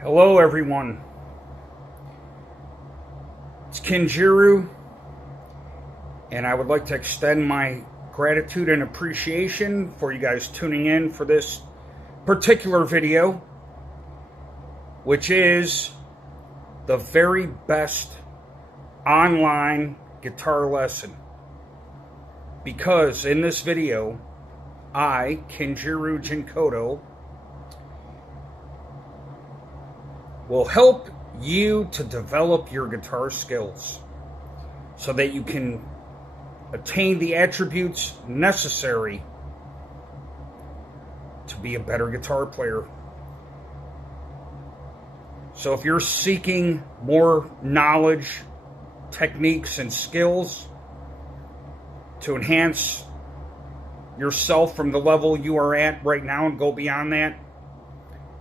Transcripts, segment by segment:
Hello everyone, it's Kinjiru, and I would like to extend my gratitude and appreciation for you guys tuning in for this particular video, which is the very best online guitar lesson. Because in this video, I, Kinjiru Jinkoto, will help you to develop your guitar skills so that you can attain the attributes necessary to be a better guitar player. So if you're seeking more knowledge, techniques, and skills to enhance yourself from the level you are at right now and go beyond that,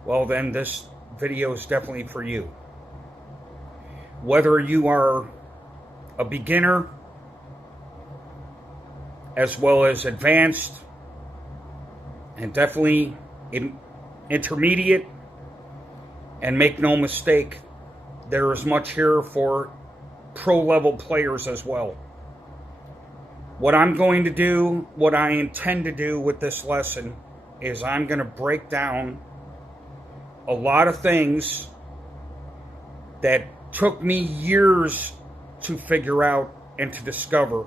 well then this video is definitely for you. Whether you are a beginner as well as advanced and definitely intermediate, and make no mistake, there is much here for pro level players as well. What I'm going to do, what I intend to do with this lesson is I'm going to break down a lot of things that took me years to figure out and to discover.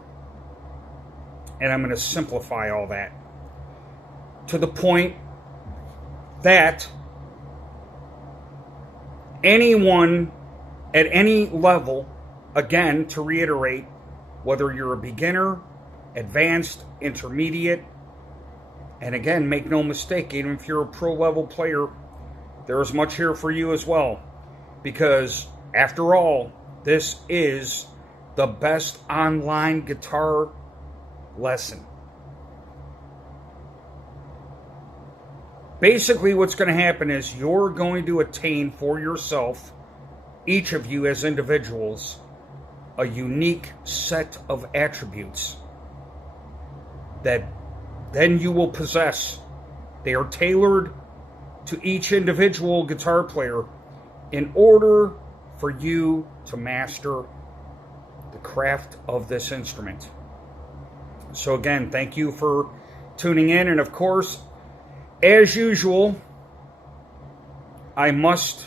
And I'm going to simplify all that to the point that anyone at any level, again, to reiterate, whether you're a beginner, advanced, intermediate, and again, make no mistake, even if you're a pro level player, there is much here for you as well, because after all, this is the best online guitar lesson. Basically, what's going to happen is you're going to attain for yourself, each of you as individuals, a unique set of attributes that then you will possess. They are tailored to each individual guitar player in order for you to master the craft of this instrument. So again, thank you for tuning in, and of course, as usual, I must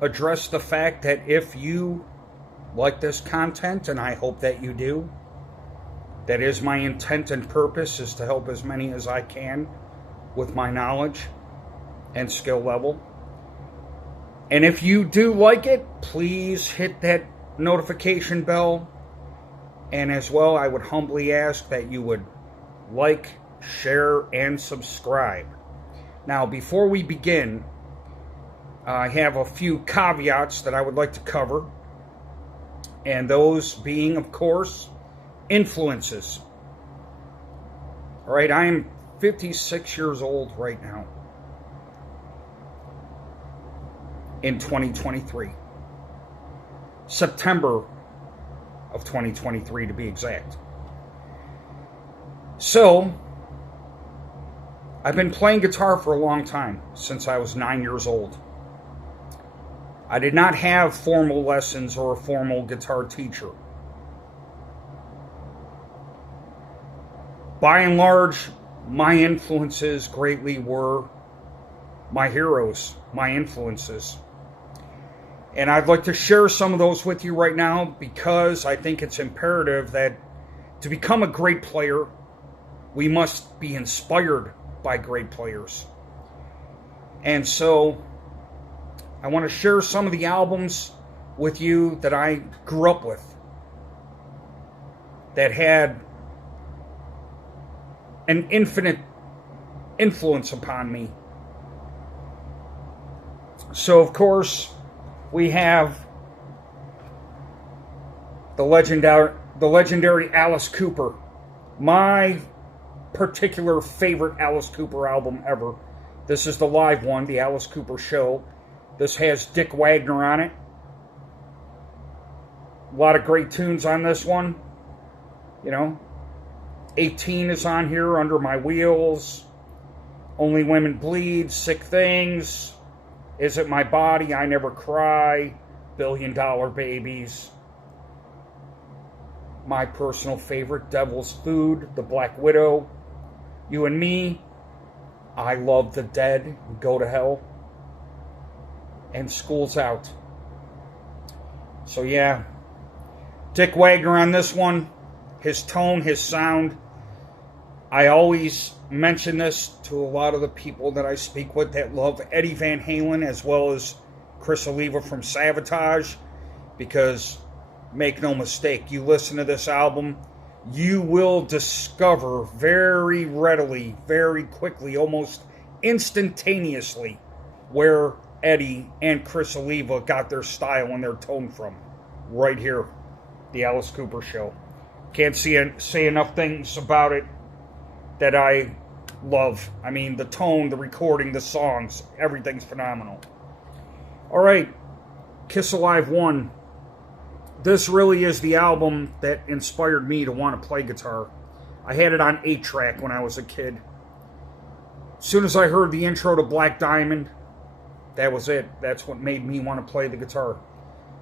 address the fact that if you like this content, and I hope that you do, that is my intent and purpose, is to help as many as I can with my knowledge and skill level. And if you do like it, please hit that notification bell. And as well, I would humbly ask that you would like, share, and subscribe. Now, before we begin, I have a few caveats that I would like to cover. And those being, of course, influences. All right, I am 56 years old right now. In 2023. September of 2023 to be exact. So, I've been playing guitar for a long time, since I was 9 years old. I did not have formal lessons or a formal guitar teacher. By and large, my influences greatly were my heroes, my influences. And I'd like to share some of those with you right now, because I think it's imperative that to become a great player, we must be inspired by great players. And so I want to share some of the albums with you that I grew up with, that had an infinite influence upon me. So, of course, we have the legendary Alice Cooper. My particular favorite Alice Cooper album ever. This is the live one, the Alice Cooper Show. This has Dick Wagner on it. A lot of great tunes on this one. You know, 18 is on here, Under My Wheels, Only Women Bleed, Sick Things, Is It My Body? I Never Cry. $1 Billion Babies. My personal favorite, Devil's Food, The Black Widow. You and Me. I Love the Dead, Go to Hell. And School's Out. So yeah, Dick Wagner on this one. His tone, his sound. I always mention this to a lot of the people that I speak with that love Eddie Van Halen as well as Chris Oliva from Savatage, because make no mistake, you listen to this album, you will discover very readily, very quickly, almost instantaneously where Eddie and Chris Oliva got their style and their tone from. Right here, the Alice Cooper Show. Can't say enough things about it that I love. I mean, the tone, the recording, the songs, everything's phenomenal. All right, Kiss Alive 1. This really is the album that inspired me to want to play guitar. I had it on 8-track when I was a kid. As soon as I heard the intro to Black Diamond, that was it. That's what made me want to play the guitar.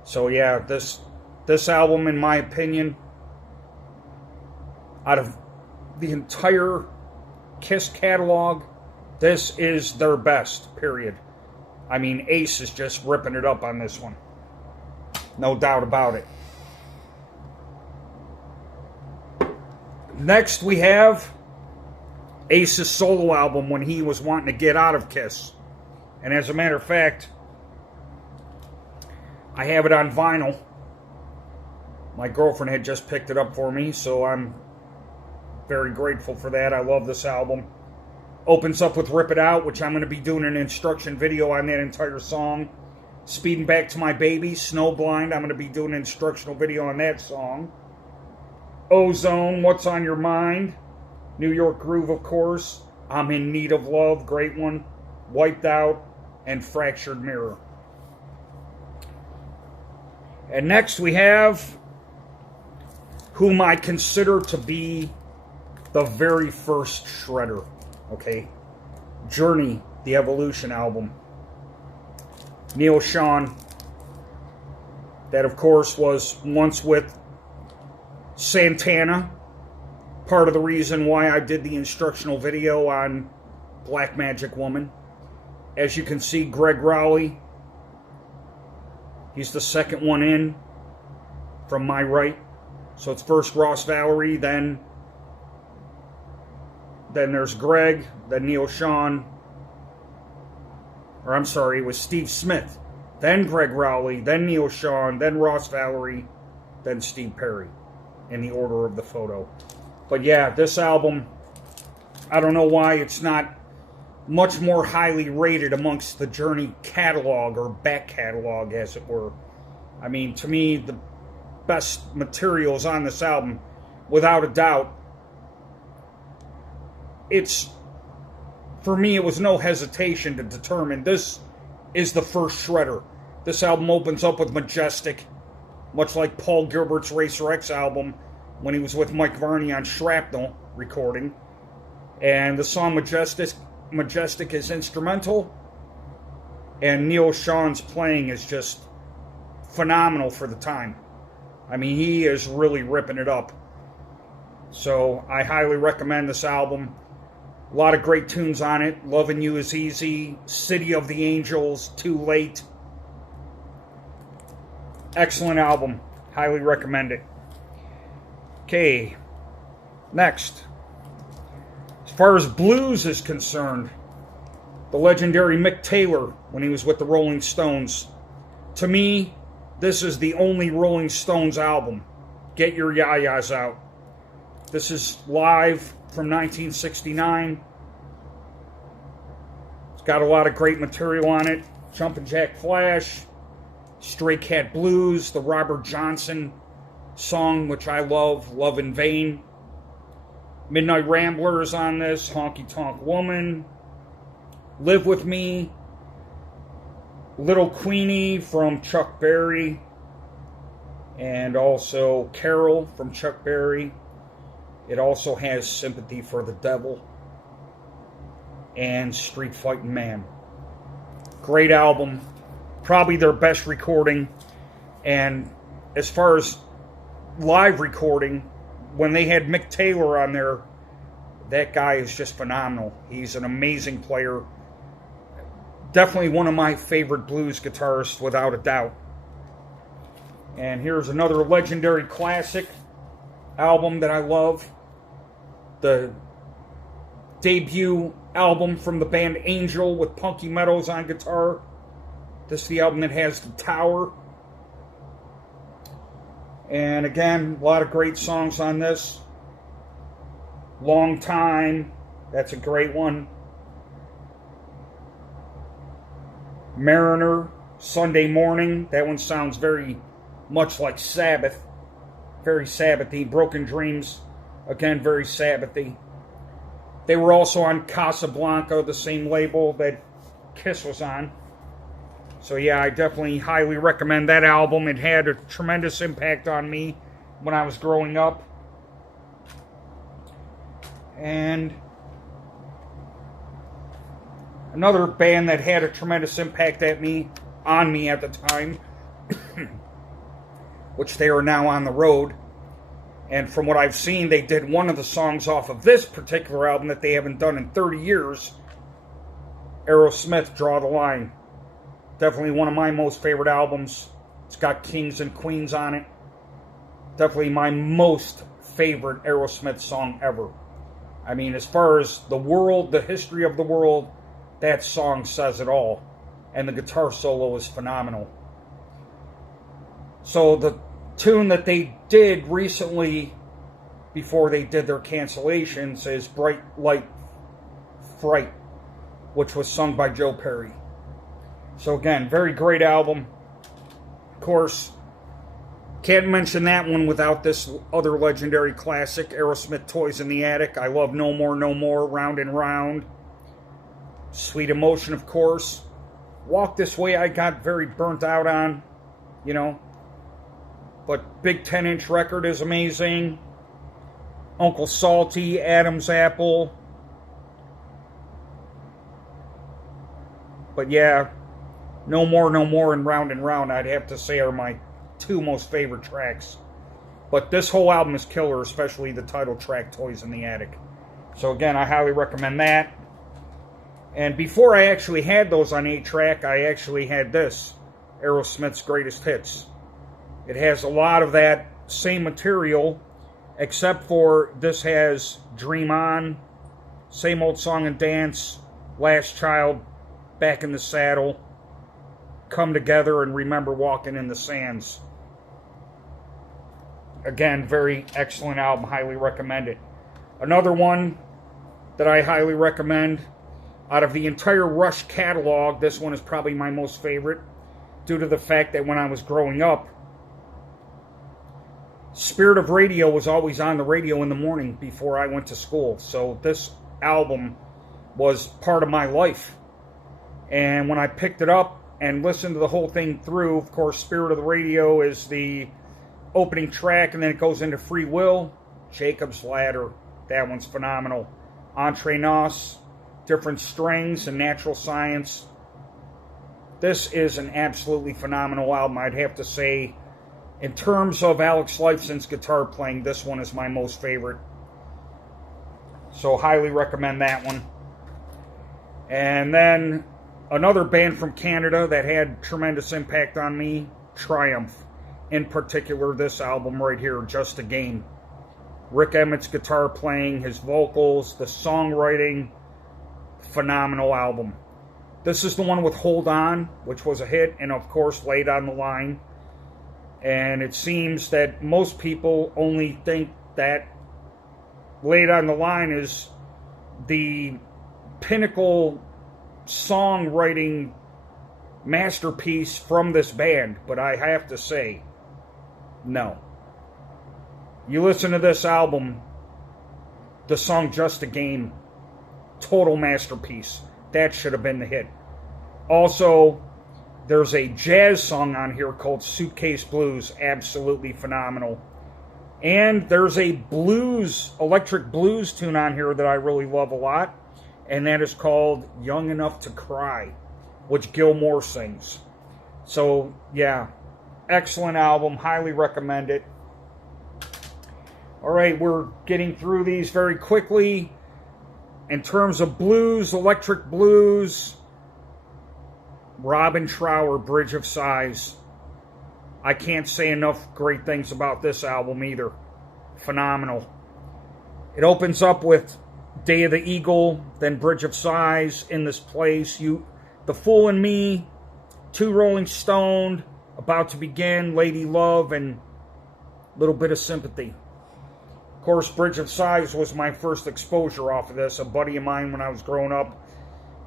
So yeah, this album, in my opinion, out of the entire Kiss catalog, this is their best, period. I mean, Ace is just ripping it up on this one. No doubt about it. Next, we have Ace's solo album when he was wanting to get out of Kiss. And as a matter of fact, I have it on vinyl. My girlfriend had just picked it up for me, so I'm very grateful for that. I love this album. Opens up with Rip It Out, which I'm going to be doing an instruction video on that entire song. Speeding Back to My Baby, Snowblind, I'm going to be doing an instructional video on that song. Ozone, What's on Your Mind? New York Groove, of course. I'm in Need of Love, great one. Wiped Out, and Fractured Mirror. And next we have whom I consider to be the very first Shredder, okay? Journey, the Evolution album. Neil Schon, that of course was once with Santana. Part of the reason why I did the instructional video on Black Magic Woman. As you can see, Greg Rowley, he's the second one in from my right. So it's first Ross Valerie, then there's Greg, then Neil Schon, or I'm sorry, it was Steve Smith, then Greg Rowley, then Neil Schon, then Ross Valerie, then Steve Perry, in the order of the photo. But yeah, this album, I don't know why it's not much more highly rated amongst the Journey catalog, or back catalog as it were. I mean, to me, the best materials on this album, without a doubt, for me, it was no hesitation to determine this is the first Shredder. This album opens up with Majestic, much like Paul Gilbert's Racer X album when he was with Mike Varney on Shrapnel recording. And the song Majestic is instrumental, and Neil Schon's playing is just phenomenal for the time. I mean, he is really ripping it up. So I highly recommend this album. A lot of great tunes on it. Loving You Is Easy, City of the Angels, Too Late. Excellent album. Highly recommend it. Okay, next. As far as blues is concerned, the legendary Mick Taylor, when he was with the Rolling Stones. To me, this is the only Rolling Stones album. Get Your Ya-Ya's Out. This is live from 1969. It's got a lot of great material on it. Jumpin' Jack Flash, Stray Cat Blues, the Robert Johnson song, which I love, Love in Vain. Midnight Ramblers on this, Honky Tonk Woman, Live With Me, Little Queenie from Chuck Berry, and also Carol from Chuck Berry. It also has Sympathy for the Devil and Street Fighting Man. Great album. Probably their best recording. And as far as live recording, when they had Mick Taylor on there, that guy is just phenomenal. He's an amazing player. Definitely one of my favorite blues guitarists, without a doubt. And here's another legendary classic album that I love. The debut album from the band Angel with Punky Meadows on guitar. This is the album that has The Tower. And again, a lot of great songs on this. Long Time, that's a great one. Mariner, Sunday Morning, that one sounds very much like Sabbath. Very Sabbathy. Broken Dreams, again, very Sabbathy. They were also on Casablanca, the same label that Kiss was on. So yeah, I definitely highly recommend that album. It had a tremendous impact on me when I was growing up. And another band that had a tremendous impact on me at the time, which they are now on the road. And from what I've seen, they did one of the songs off of this particular album that they haven't done in 30 years. Aerosmith, Draw the Line. Definitely one of my most favorite albums. It's got Kings and Queens on it. Definitely my most favorite Aerosmith song ever. I mean, as far as the world, the history of the world, that song says it all. And the guitar solo is phenomenal. So the tune that they did recently, before they did their cancellations, is Bright Light Fright, which was sung by Joe Perry. So again, very great album. Of course, can't mention that one without this other legendary classic, Aerosmith, Toys in the Attic. I love No More, No More, Round and Round. Sweet Emotion, of course. Walk This Way I got very burnt out on, you know. But Big 10-inch Record is amazing. Uncle Salty, Adam's Apple. But yeah, No More, No More, and Round, I'd have to say are my two most favorite tracks. But this whole album is killer, especially the title track, Toys in the Attic. So again, I highly recommend that. And before I actually had those on 8-track, I actually had this, Aerosmith's Greatest Hits. It has a lot of that same material, except for this has Dream On, Same Old Song and Dance, Last Child, Back in the Saddle, Come Together, and Remember Walking in the Sands. Again, very excellent album, highly recommend it. Another one that I highly recommend, out of the entire Rush catalog, this one is probably my most favorite, due to the fact that when I was growing up, Spirit of Radio was always on the radio in the morning before I went to school. So this album was part of my life. And when I picked it up and listened to the whole thing through, of course, Spirit of the Radio is the opening track, and then it goes into Free Will, Jacob's Ladder. That one's phenomenal. Entre Nos, Different Strings, and Natural Science. This is an absolutely phenomenal album. I'd have to say, in terms of Alex Lifeson's guitar playing, this one is my most favorite. So highly recommend that one. And then another band from Canada that had tremendous impact on me, Triumph. In particular, this album right here, Just a Game. Rick Emmett's guitar playing, his vocals, the songwriting, phenomenal album. This is the one with Hold On, which was a hit, and of course, Laid on the Line. And it seems that most people only think that Laid on the Line is the pinnacle songwriting masterpiece from this band, but I have to say, no. You listen to this album, the song Just a Game, total masterpiece. That should have been the hit. Also, there's a jazz song on here called Suitcase Blues, absolutely phenomenal. And there's a blues, electric blues tune on here that I really love a lot, and that is called Young Enough to Cry. which Gilmore sings. So, yeah, excellent album. Highly recommend it. All right, we're getting through these very quickly. In terms of blues, electric blues, Robin Trower, Bridge of Sighs. I can't say enough great things about this album either. Phenomenal. It opens up with Day of the Eagle, then Bridge of Sighs, In This Place, The Fool and Me, Two Rolling Stoned, About to Begin, Lady Love, and a little bit of Sympathy. Of course, Bridge of Sighs was my first exposure off of this. A buddy of mine when I was growing up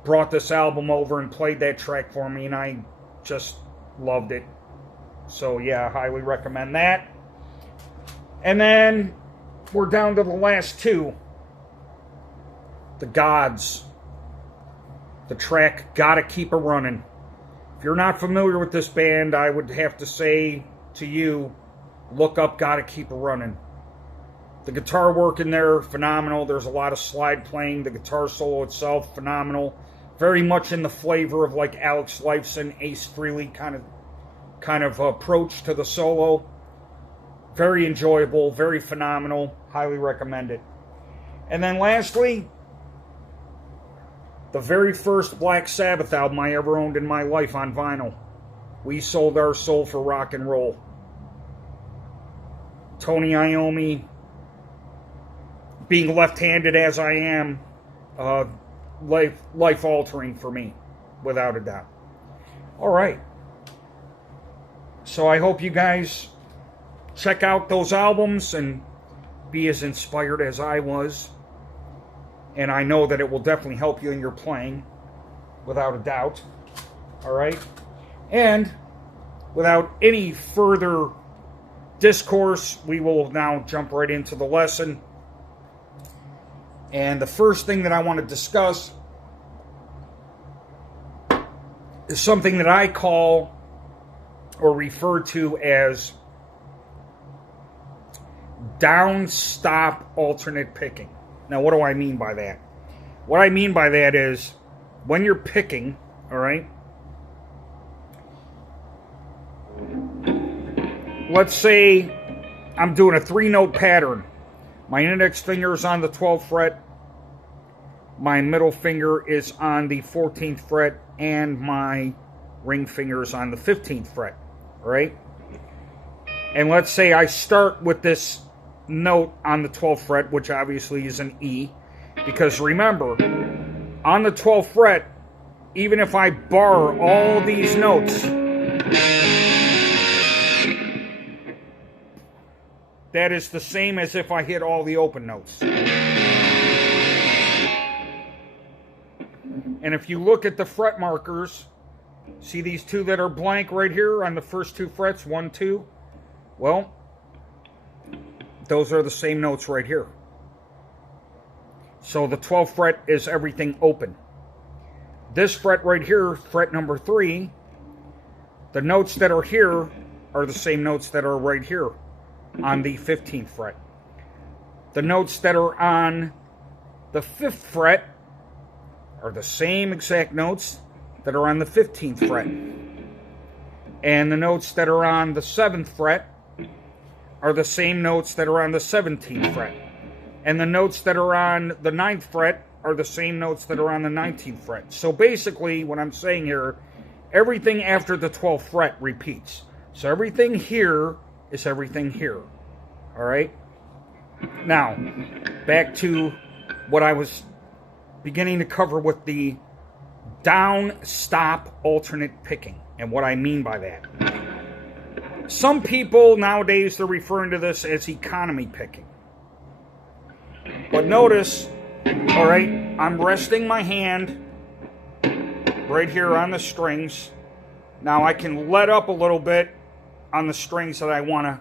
brought this album over and played that track for me, and I just loved it. So yeah, highly recommend that. And then we're down to the last two. The Gods. The track Gotta Keep It Running. If you're not familiar with this band, I would have to say to you, look up Gotta Keep It Running. The guitar work in there, phenomenal. There's a lot of slide playing. The guitar solo itself, phenomenal. Very much in the flavor of like Alex Lifeson, Ace Frehley kind of approach to the solo. Very enjoyable, very phenomenal. Highly recommend it. And then lastly, the very first Black Sabbath album I ever owned in my life on vinyl. We Sold Our Soul for Rock and Roll. Tony Iommi, being left-handed as I am, life-altering for me, without a doubt. All right. So I hope you guys check out those albums and be as inspired as I was. And I know that it will definitely help you in your playing, without a doubt. All right? And without any further discourse, we will now jump right into the lesson. And the first thing that I want to discuss is something that I call or refer to as down-stop alternate picking. Now, what do I mean by that? What I mean by that is when you're picking, all right, let's say I'm doing a 3-note pattern. My index finger is on the 12th fret, my middle finger is on the 14th fret, and my ring finger is on the 15th fret, right? And let's say I start with this note on the 12th fret, which obviously is an E, because remember, on the 12th fret, even if I bar all these notes, that is the same as if I hit all the open notes. And if you look at the fret markers, see these two that are blank right here on the first two frets, 1, 2? Well, those are the same notes right here. So the 12th fret is everything open. This fret right here, fret number 3, the notes that are here are the same notes that are right here on the 15th fret. The notes that are on the 5th fret are the same exact notes that are on the 15th fret. And the notes that are on the 7th fret are the same notes that are on the 17th fret. And the notes that are on the 9th fret are the same notes that are on the 19th fret. So basically, what I'm saying here, everything after the 12th fret repeats. So everything here is everything here. All right? Now, back to what I was beginning to cover with the down-stop alternate picking, and what I mean by that. Some people nowadays, they're referring to this as economy picking. But notice, all right, I'm resting my hand right here on the strings. Now I can let up a little bit on the strings that I want to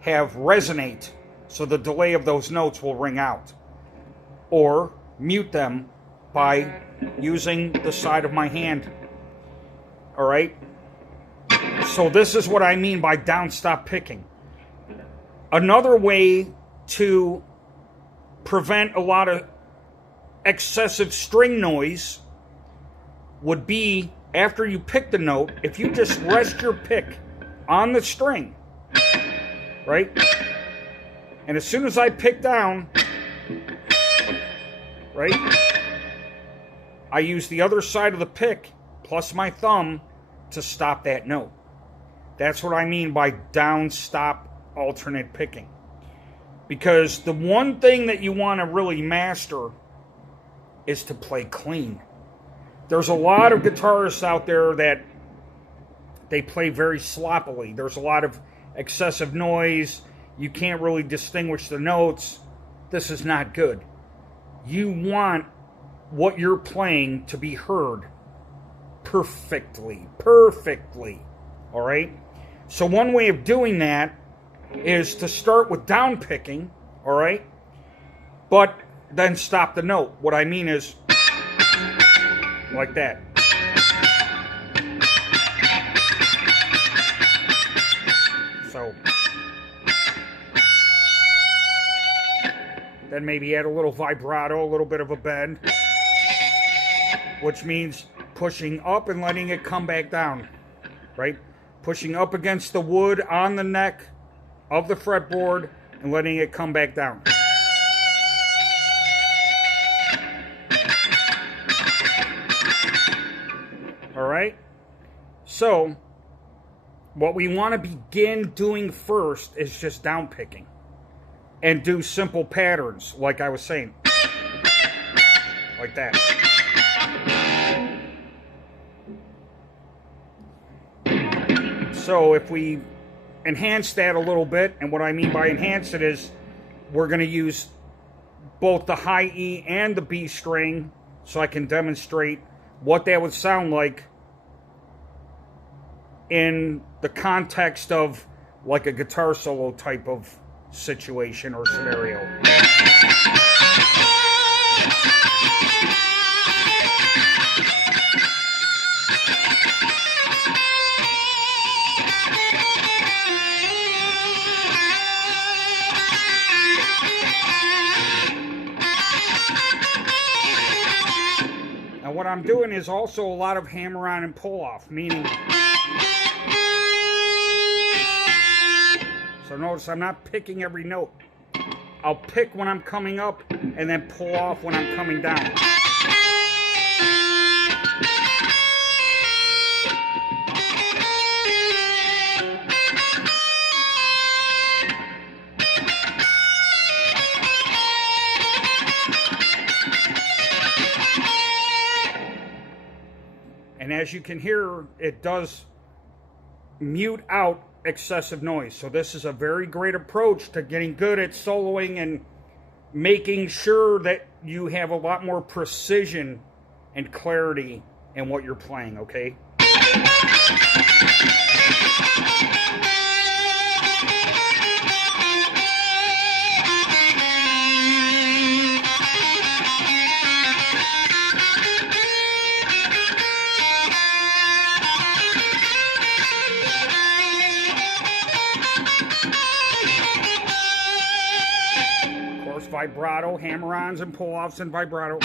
have resonate, so the delay of those notes will ring out. Or mute them by using the side of my hand. All right? So this is what I mean by down-stop picking. Another way to prevent a lot of excessive string noise would be after you pick the note, if you just rest your pick on the string, right? And as soon as I pick down, right, I use the other side of the pick plus my thumb to stop that note. That's what I mean by down, stop, alternate picking. Because the one thing that you want to really master is to play clean. There's a lot of guitarists out there that they play very sloppily. There's a lot of excessive noise. You can't really distinguish the notes. This is not good. You want what you're playing to be heard perfectly. All right? So one way of doing that is to start with down picking, all right? But then stop the note. What I mean is like that. So then maybe add a little vibrato, a little bit of a bend, which means pushing up and letting it come back down, right? Pushing up against the wood on the neck of the fretboard and letting it come back down. All right? So, what we want to begin doing first is just down picking and do simple patterns, like I was saying. Like that. So if we enhance that a little bit, and what I mean by enhance it is we're going to use both the high E and the B string so I can demonstrate what that would sound like in the context of like a guitar solo type of situation or scenario. Now what I'm doing is also a lot of hammer on and pull off, meaning, so notice I'm not picking every note. I'll pick when I'm coming up and then pull off when I'm coming down. And as you can hear, it does mute out excessive noise. So this is a very great approach to getting good at soloing and making sure that you have a lot more precision and clarity in what you're playing, okay? Vibrato, hammer-ons and pull-offs and vibrato.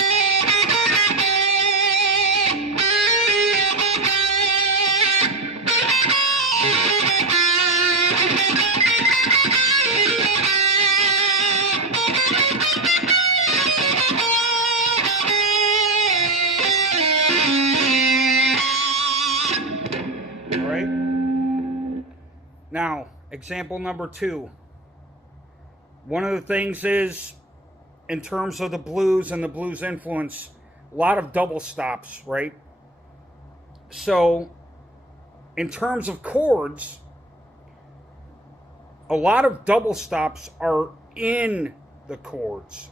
All right. Now, example number 2. One of the things is, in terms of the blues and the blues influence, a lot of double stops, right? So, in terms of chords, a lot of double stops are in the chords.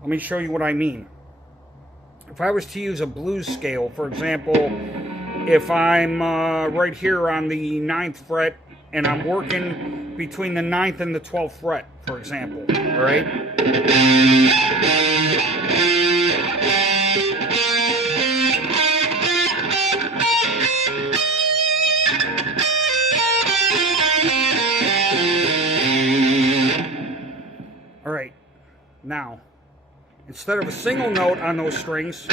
Let me show you what I mean. If I was to use a blues scale, for example, if I'm right here on the 9th fret and I'm working between the 9th and the 12th fret, for example, all right? All right, now, instead of a single note on those strings,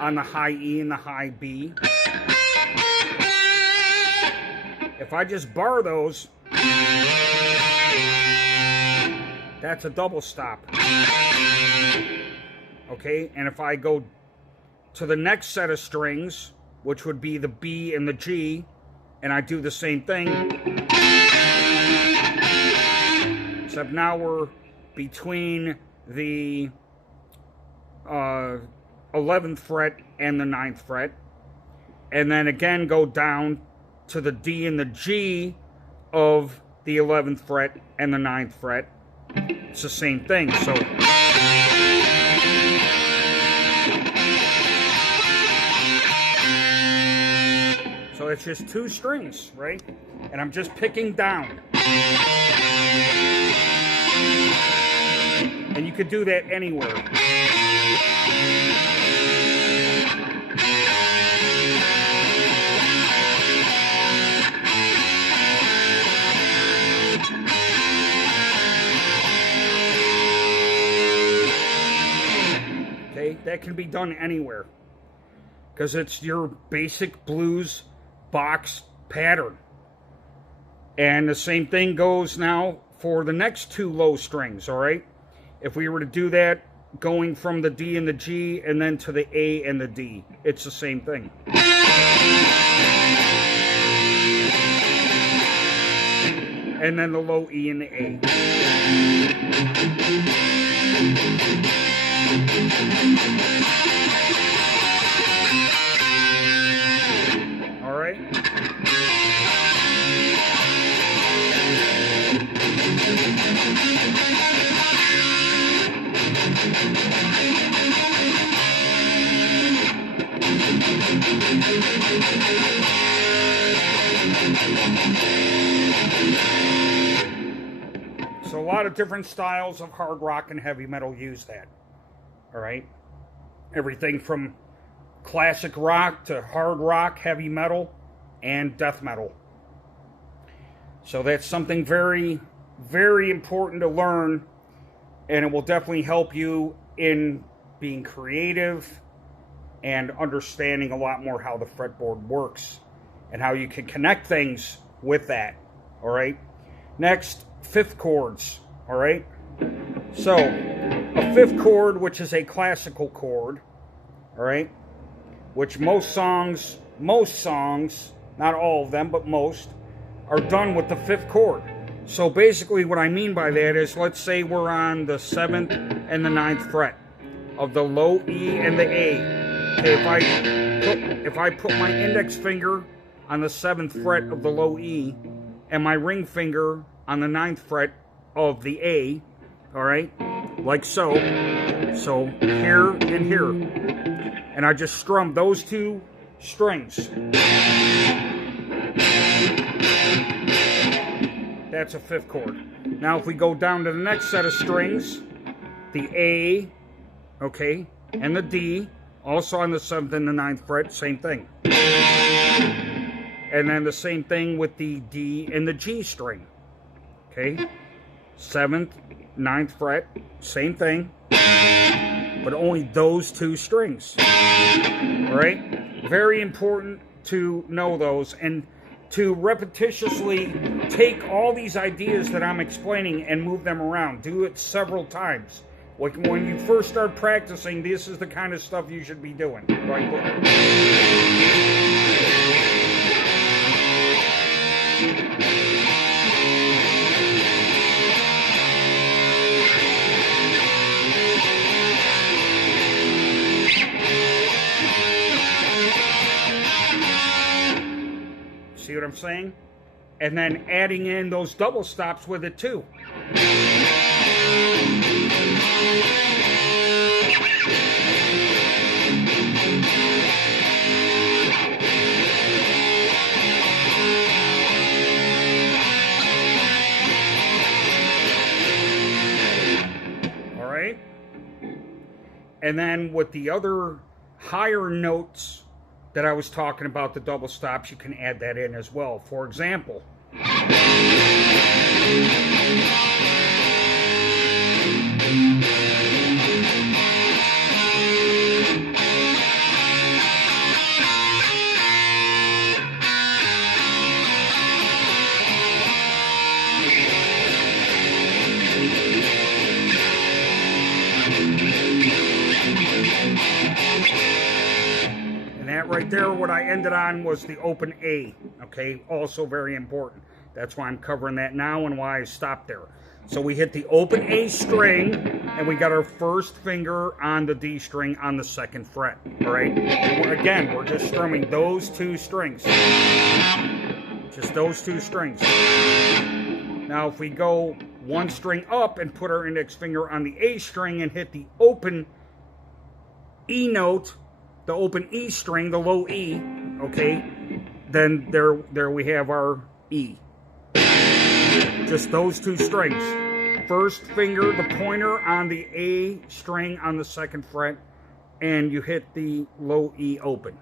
on the high E and the high B. If I just bar those, that's a double stop. Okay, and if I go to the next set of strings, which would be the B and the G, and I do the same thing, except now we're between the 11th fret and the 9th fret, and then again go down to the D and the G of the 11th fret and the 9th fret. It's the same thing. So it's just two strings, right? And I'm just picking down. And you could do that anywhere. Okay, that can be done anywhere, because it's your basic blues box pattern. And the same thing goes now for the next two low strings, all right? If we were to do that going from the D and the G and then to the A and the D, it's the same thing. And then the low E and the A. All right? So a lot of different styles of hard rock and heavy metal use that. All right? Everything from classic rock to hard rock, heavy metal, and death metal. So that's something very, very important to learn, and it will definitely help you in being creative and understanding a lot more how the fretboard works and how you can connect things with that. All right? Next, fifth chords. All right? So, a fifth chord, which is a classical chord, all right, which most songs, not all of them, but most, are done with the fifth chord. So basically what I mean by that is, let's say we're on the 7th and the 9th fret of the low E and the A. Okay, if I put my index finger on the 7th fret of the low E and my ring finger on the 9th fret of the A, all right, like so here and here, and I just strum those two strings. That's a fifth chord. Now if we go down to the next set of strings, the A, okay, and the D, also on the 7th and the 9th fret, same thing. And then the same thing with the D and the G string. Okay, 7th, 9th fret, same thing, but only those two strings. All right? Very important to know those and to repetitiously take all these ideas that I'm explaining and move them around. Do it several times. Like when you first start practicing, this is the kind of stuff you should be doing. Right there. See what I'm saying? And then adding in those double stops with it too. All right? And then with the other higher notes that I was talking about, the double stops, you can add that in as well. For example, that right there, what I ended on was the open A, okay? Also very important. That's why I'm covering that now and why I stopped there. So we hit the open A string, and we got our first finger on the D string on the 2nd fret, all right? Again, we're just strumming those 2 strings. Just those 2 strings. Now, if we go 1 string up and put our index finger on the A string and hit the open E note, the open E string, the low E, okay, then there we have our E. Just those 2 strings. First finger, the pointer on the A string on the 2nd fret, and you hit the low E open.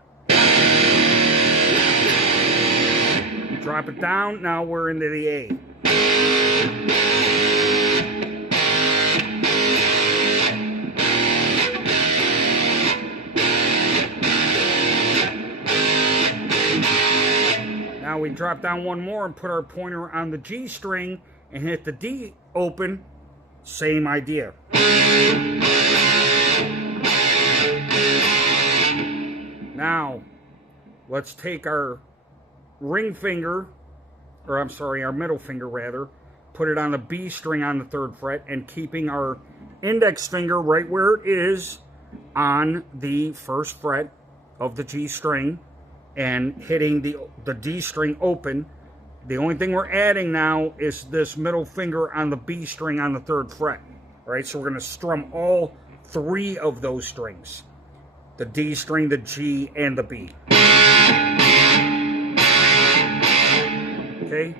Drop it down, now we're into the A. Now we drop down 1 more and put our pointer on the G string and hit the D open. Same idea. Now, let's take our ring finger, or I'm sorry, our middle finger rather, put it on the B string on the 3rd fret, and keeping our index finger right where it is on the 1st fret of the G string, and hitting the D string open. The only thing we're adding now is this middle finger on the B string on the 3rd fret. All right, so we're going to strum all 3 of those strings. The D string, the G, and the B. Okay?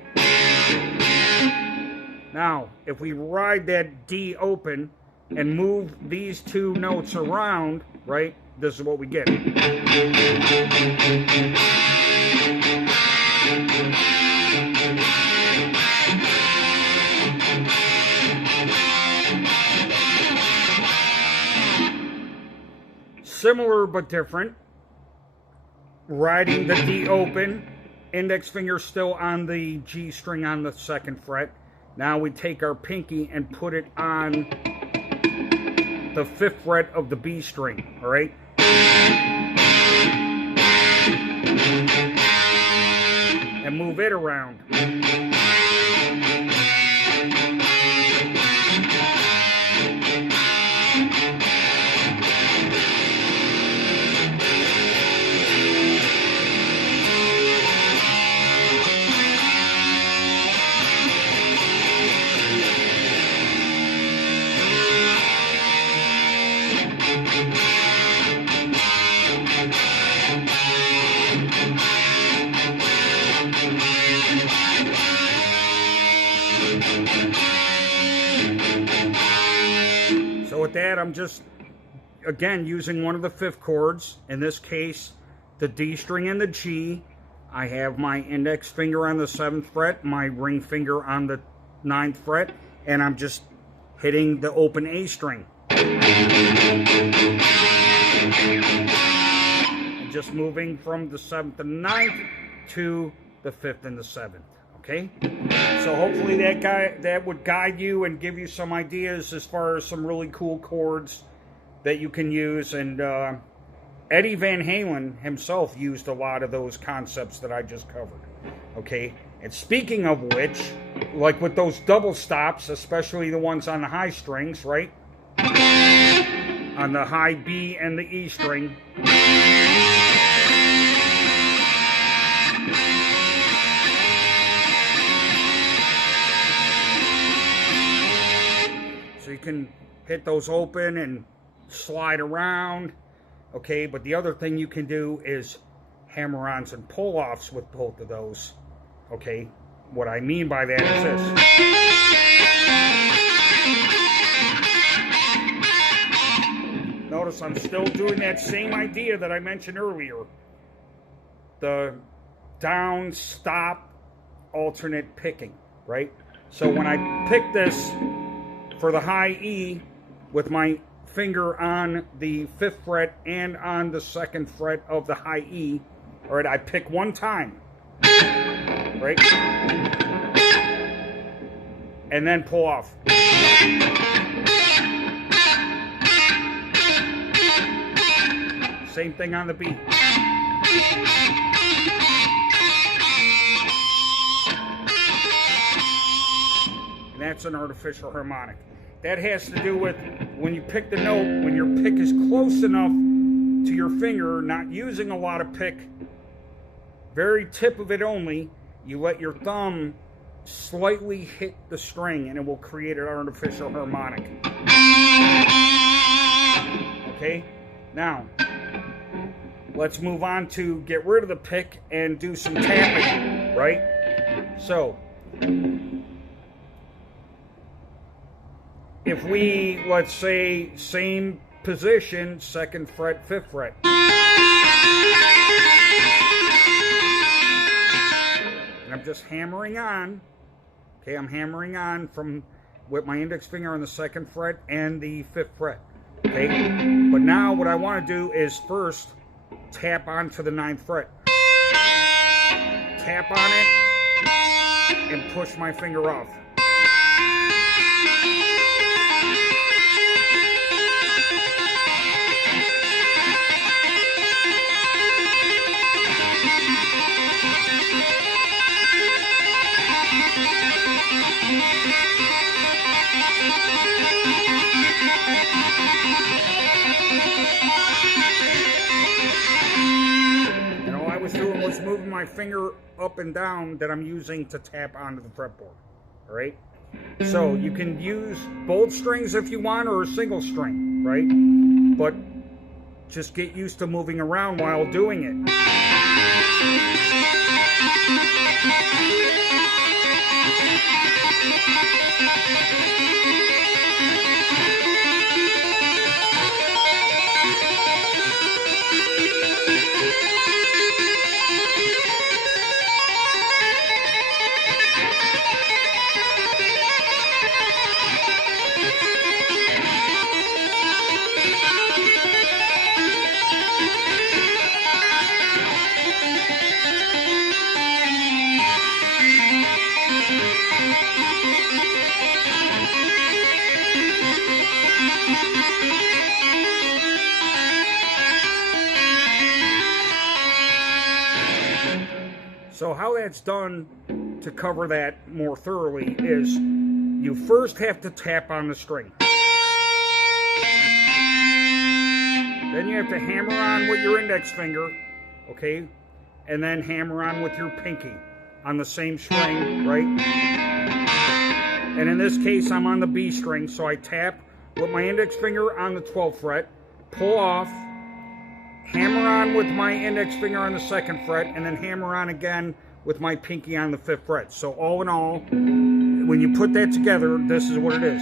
Now, if we ride that D open and move these 2 notes around, right, this is what we get. Similar but different. Riding the D open, index finger still on the G string on the 2nd fret. Now we take our pinky and put it on the 5th fret of the B string, all right? And move it around. So with that, I'm just, again, using one of the 5th chords. In this case, the D string and the G. I have my index finger on the 7th fret, my ring finger on the 9th fret, and I'm just hitting the open A string. And just moving from the 7th and 9th to the 5th and the 7th. Okay, so hopefully that would guide you and give you some ideas as far as some really cool chords that you can use. And Eddie Van Halen himself used a lot of those concepts that I just covered. Okay, and speaking of which, like with those double stops, especially the ones on the high strings, right? On the high B and the E string. So you can hit those open and slide around, okay? But the other thing you can do is hammer-ons and pull-offs with both of those, okay? What I mean by that is this. Notice I'm still doing that same idea that I mentioned earlier. The down, stop, alternate picking, right? So when I pick this for the high E with my finger on the 5th fret and on the 2nd fret of the high E, all right, I pick one time, right? And then pull off. Same thing on the B. And that's an artificial harmonic. That has to do with when you pick the note, when your pick is close enough to your finger, not using a lot of pick, very tip of it only, you let your thumb slightly hit the string and it will create an artificial harmonic. Okay? Now, let's move on to get rid of the pick and do some tapping, right? So, if we, let's say, same position, 2nd fret, 5th fret. And I'm just hammering on. Okay, I'm hammering on from with my index finger on the 2nd fret and the 5th fret. Okay, but now what I want to do is first tap onto the 9th fret. Tap on it and push my finger off. And all I was doing was moving my finger up and down that I'm using to tap onto the fretboard. All right? So you can use both strings if you want, or a single string, right? But just get used to moving around while doing it. So how that's done to cover that more thoroughly is you first have to tap on the string. Then you have to hammer on with your index finger, okay? And then hammer on with your pinky on the same string, right? And in this case, I'm on the B string, so I tap with my index finger on the 12th fret, pull off, hammer on with my index finger on the 2nd fret, and then hammer on again with my pinky on the 5th fret. So all in all, when you put that together, this is what it is.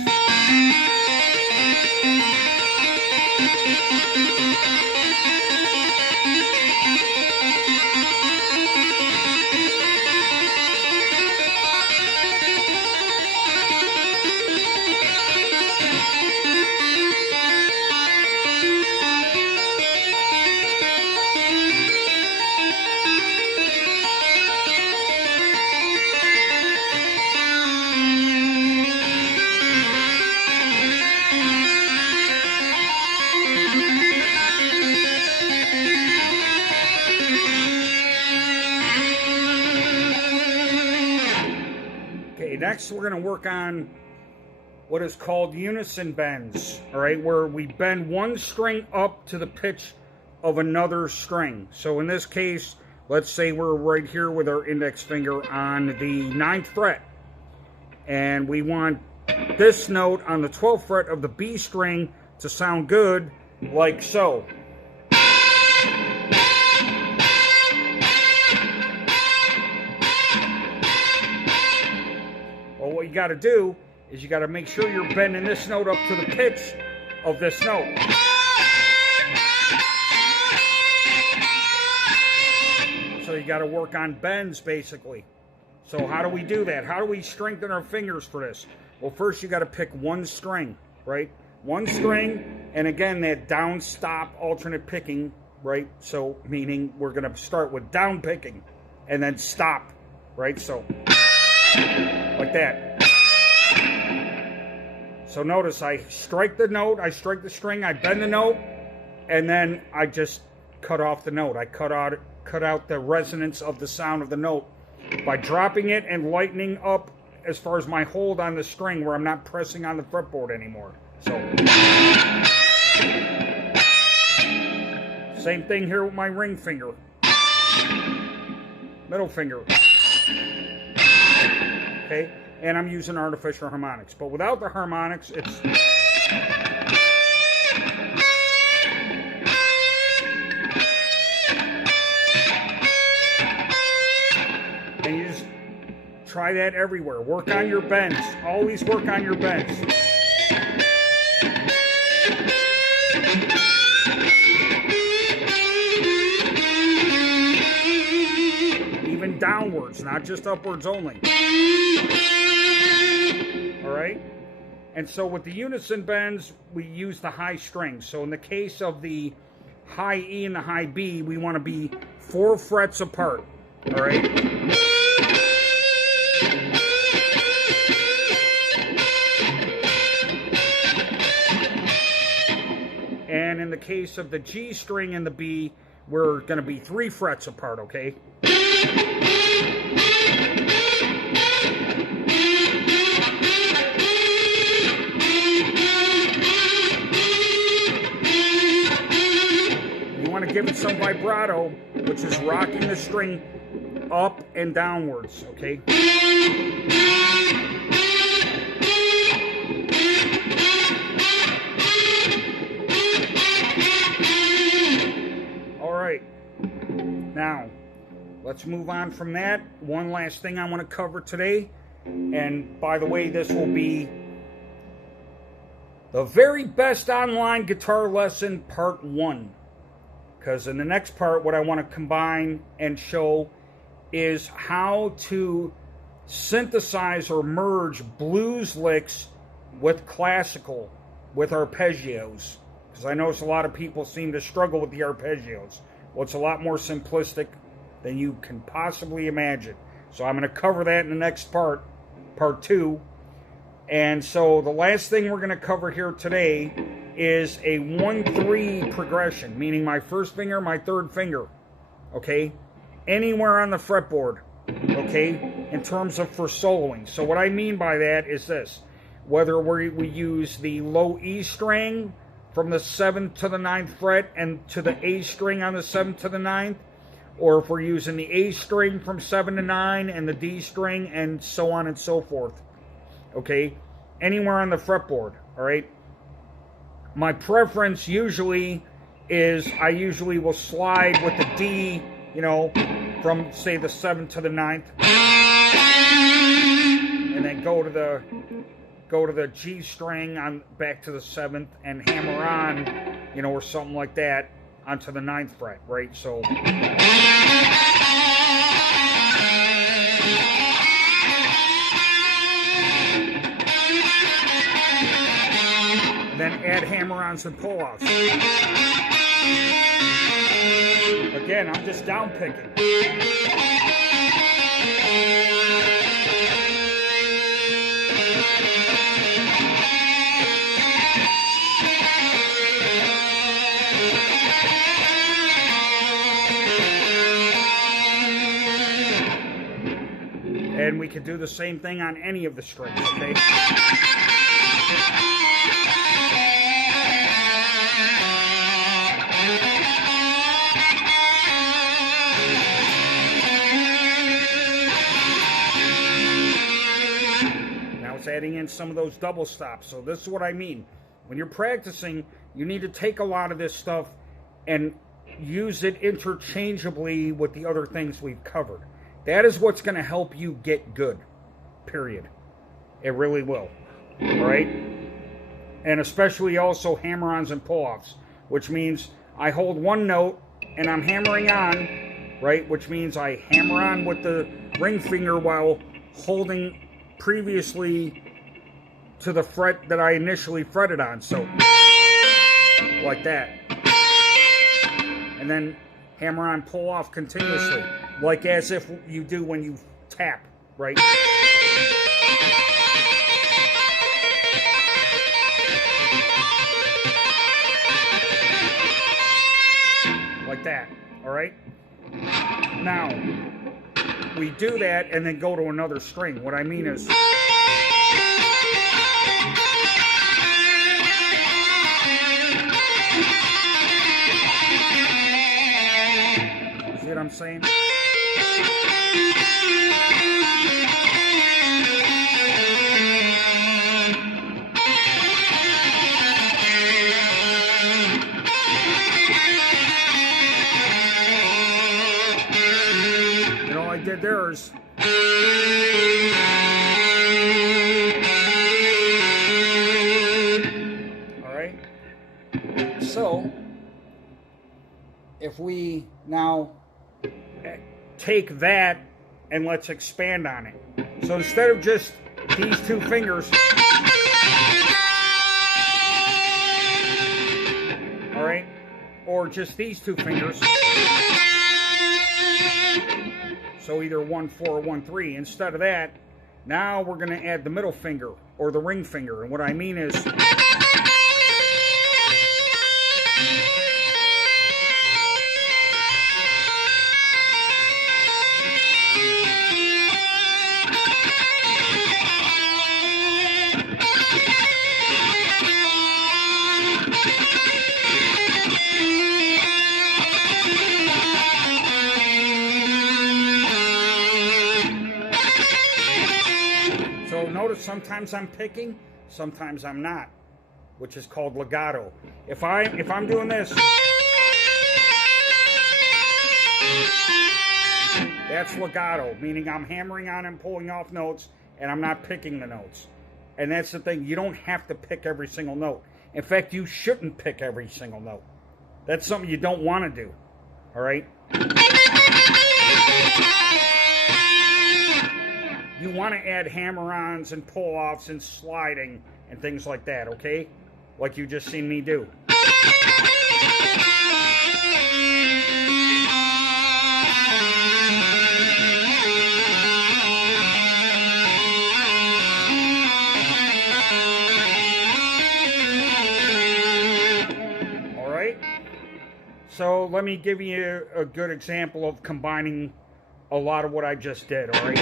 Next, we're going to work on what is called unison bends, all right, where we bend one string up to the pitch of another string. So in this case, let's say we're right here with our index finger on the 9th fret, and we want this note on the 12th fret of the B string to sound good, like so. Well, what you got to do is you got to make sure you're bending this note up to the pitch of this note. So you got to work on bends, basically. So how do we do that? How do we strengthen our fingers for this? Well, first you got to pick one string, right? One string, and again, that down, stop, alternate picking, right? So meaning we're going to start with down picking and then stop, right? So like that. So notice I strike the note, I strike the string, I bend the note, and then I just cut off the note. I cut out the resonance of the sound of the note by dropping it and lightening up as far as my hold on the string, where I'm not pressing on the fretboard anymore. So same thing here with my ring finger, middle finger. Okay, and I'm using artificial harmonics, but without the harmonics, it's and you just try that everywhere. Work on your bends. Always work on your bends. Even downwards, not just upwards only. Alright? And so with the unison bends, we use the high strings. So in the case of the high E and the high B, we want to be 4 frets apart. Alright? And in the case of the G string and the B, we're going to be 3 frets apart, okay? You want to give it some vibrato, which is rocking the string up and downwards, okay? Now, let's move on from that. One last thing I want to cover today, and by the way, this will be the very best online guitar lesson part 1, because in the next part, what I want to combine and show is how to synthesize or merge blues licks with classical, with arpeggios, because I notice a lot of people seem to struggle with the arpeggios. Well, it's a lot more simplistic than you can possibly imagine. So I'm going to cover that in the next part, part 2. And so the last thing we're going to cover here today is a 1-3 progression, meaning my first finger, my third finger, okay? Anywhere on the fretboard, okay, in terms of for soloing. So what I mean by that is this. Whether we use the low E string from the 7th to the 9th fret and to the A string on the 7th to the 9th, or if we're using the A string from 7 to 9 and the D string and so on and so forth, okay, anywhere on the fretboard, all right. My preference usually is I usually will slide with the D, you know, from say the 7th to the 9th, and then go to the G string on back to the 7th and hammer on, you know, or something like that onto the 9th fret, right? So and then add hammer-ons and pull-offs. Again, I'm just down picking. And we could do the same thing on any of the strings, okay? Now it's adding in some of those double stops. So this is what I mean. When you're practicing, you need to take a lot of this stuff and use it interchangeably with the other things we've covered. That is what's going to help you get good, period. It really will, all right? And especially also hammer-ons and pull-offs, which means I hold one note and I'm hammering on, right? Which means I hammer on with the ring finger while holding previously to the fret that I initially fretted on. So, like that. And then hammer on, pull off continuously, like as if you do when you tap, right? like like that, all right? Now, we do that and then go to another string. What I mean is... See what I'm saying? And all I did there is... Alright? So, if we now take that and let's expand on it. So instead of just these two fingers, all right, or just these two fingers, so either 1-4 or 1-3, instead of that, now we're going to add the middle finger or the ring finger. And what I mean is... So notice sometimes I'm picking, sometimes I'm not, which is called legato. If I'm doing this, that's legato, meaning I'm hammering on and pulling off notes, and I'm not picking the notes. And that's the thing, you don't have to pick every single note. In fact, you shouldn't pick every single note. That's something you don't want to do, all right? You want to add hammer-ons and pull-offs and sliding and things like that, okay? Like you just seen me do. All right? So let me give you a good example of combining a lot of what I just did, all right?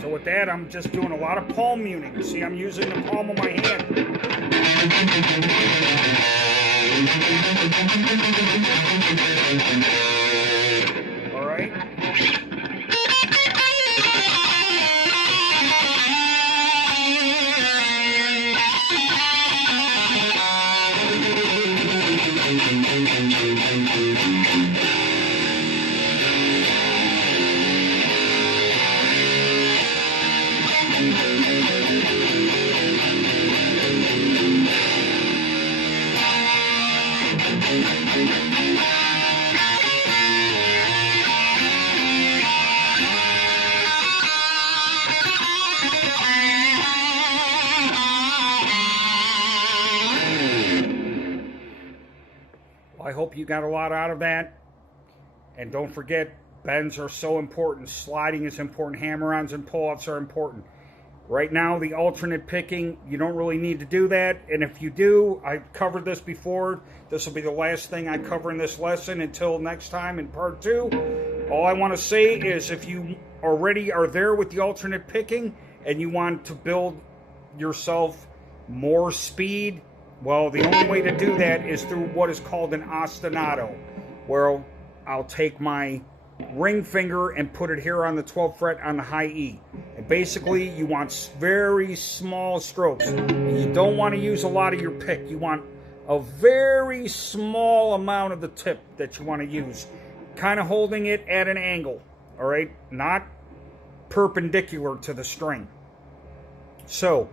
So with that, I'm just doing a lot of palm muting. See, I'm using the palm of my hand. All right. I hope you got a lot out of that. And don't forget, bends are so important. Sliding is important. Hammer-ons and pull-ups are important. Right now, the alternate picking, you don't really need to do that. And if you do, I've covered this before. This will be the last thing I cover in this lesson until next time in part 2. All I want to say is if you already are there with the alternate picking and you want to build yourself more speed, well, the only way to do that is through what is called an ostinato, where I'll take my ring finger and put it here on the 12th fret on the high E. And basically, you want very small strokes. You don't want to use a lot of your pick. You want a very small amount of the tip that you want to use. Kind of holding it at an angle, all right? Not perpendicular to the string. So,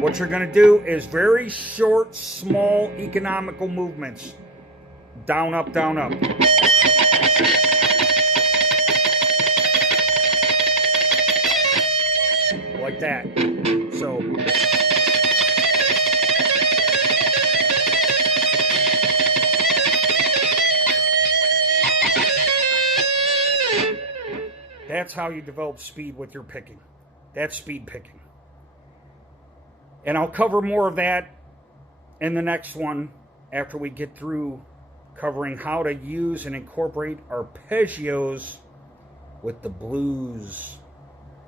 what you're going to do is very short, small, economical movements. Down, up, down, up. like that. So that's how you develop speed with your picking. That's speed picking. And I'll cover more of that in the next one after we get through covering how to use and incorporate arpeggios with the blues.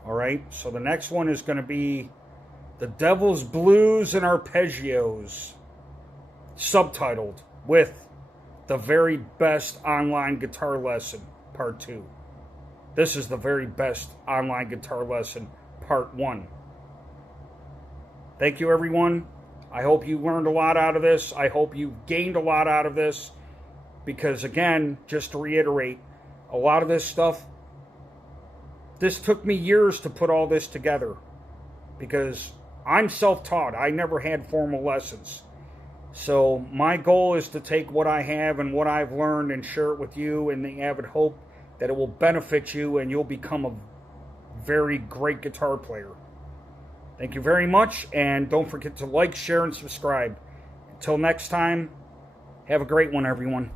All right, so the next one is going to be the Devil's Blues and Arpeggios, subtitled with the very best online guitar lesson, part 2. This is the very best online guitar lesson, part 1. Thank you, everyone. I hope you learned a lot out of this. I hope you gained a lot out of this. Because, again, just to reiterate, a lot of this stuff, this took me years to put all this together. Because I'm self-taught. I never had formal lessons. So my goal is to take what I have and what I've learned and share it with you in the avid hope that it will benefit you and you'll become a very great guitar player. Thank you very much, and don't forget to like, share, and subscribe. Until next time, have a great one, everyone.